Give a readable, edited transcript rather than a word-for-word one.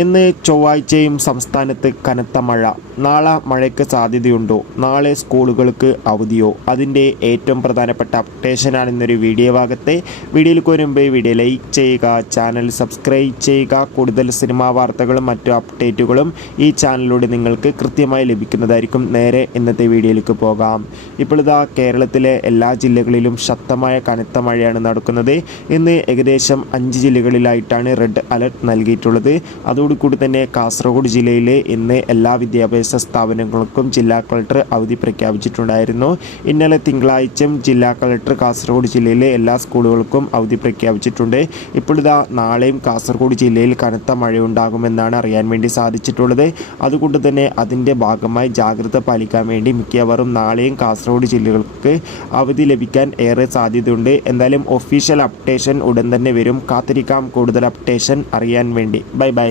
ഇന്ന് ചൊവ്വാഴ്ചയും സംസ്ഥാനത്ത് കനത്ത മഴ. നാളെ മഴയ്ക്ക് സാധ്യതയുണ്ടോ? നാളെ സ്കൂളുകൾക്ക് അവധിയോ? അതിൻ്റെ ഏറ്റവും പ്രധാനപ്പെട്ട അപ്ഡേഷനാണെന്നൊരു വീഡിയോ ഭാഗത്തെ വീഡിയോയിലേക്ക് വരുമ്പോൾ വീഡിയോ ലൈക്ക് ചെയ്യുക, ചാനൽ സബ്സ്ക്രൈബ് ചെയ്യുക. കൂടുതൽ സിനിമാ വാർത്തകളും മറ്റു അപ്ഡേറ്റുകളും ഈ ചാനലിലൂടെ നിങ്ങൾക്ക് കൃത്യമായി ലഭിക്കുന്നതായിരിക്കും. നേരെ ഇന്നത്തെ വീഡിയോയിലേക്ക് പോകാം. ഇപ്പോൾ ഇതാ കേരളത്തിലെ എല്ലാ ജില്ലകളിലും ശക്തമായ കനത്ത മഴയാണ് നടക്കുന്നത്. ഇന്ന് ഏകദേശം 5 ജില്ലകളിലായിട്ടാണ് റെഡ് അലർട്ട് നൽകിയിട്ടുള്ളത്. അതോടുകൂടി തന്നെ കാസർഗോഡ് ജില്ലയിലെ ഇന്ന് എല്ലാ വിദ്യാഭ്യാസ സ്ഥാപനങ്ങൾക്കും ജില്ലാ കളക്ടർ അവധി പ്രഖ്യാപിച്ചിട്ടുണ്ടായിരുന്നു. ഇന്നലെ തിങ്കളാഴ്ചയും ജില്ലാ കളക്ടർ കാസർഗോഡ് ജില്ലയിലെ എല്ലാ സ്കൂളുകൾക്കും അവധി പ്രഖ്യാപിച്ചിട്ടുണ്ട്. ഇപ്പോഴിതാ നാളെയും കാസർഗോഡ് ജില്ലയിൽ കനത്ത മഴയുണ്ടാകുമെന്നാണ് അറിയാൻ വേണ്ടി സാധിച്ചിട്ടുള്ളത്. അതുകൊണ്ട് തന്നെ അതിൻ്റെ ഭാഗമായി ജാഗ്രത പാലിക്കാൻ വേണ്ടി മിക്കവാറും നാളെയും കാസർഗോഡ് ജില്ലകൾക്ക് അവധി ലഭിക്കാൻ ഏറെ സാധ്യതയുണ്ട്. എന്തായാലും ഒഫീഷ്യൽ അപ്ഡേഷൻ ഉടൻ തന്നെ വരും. കാത്തിരിക്കാം കൂടുതൽ അപ്ഡേഷൻ അറിയാൻ വേണ്ടി. Bye bye.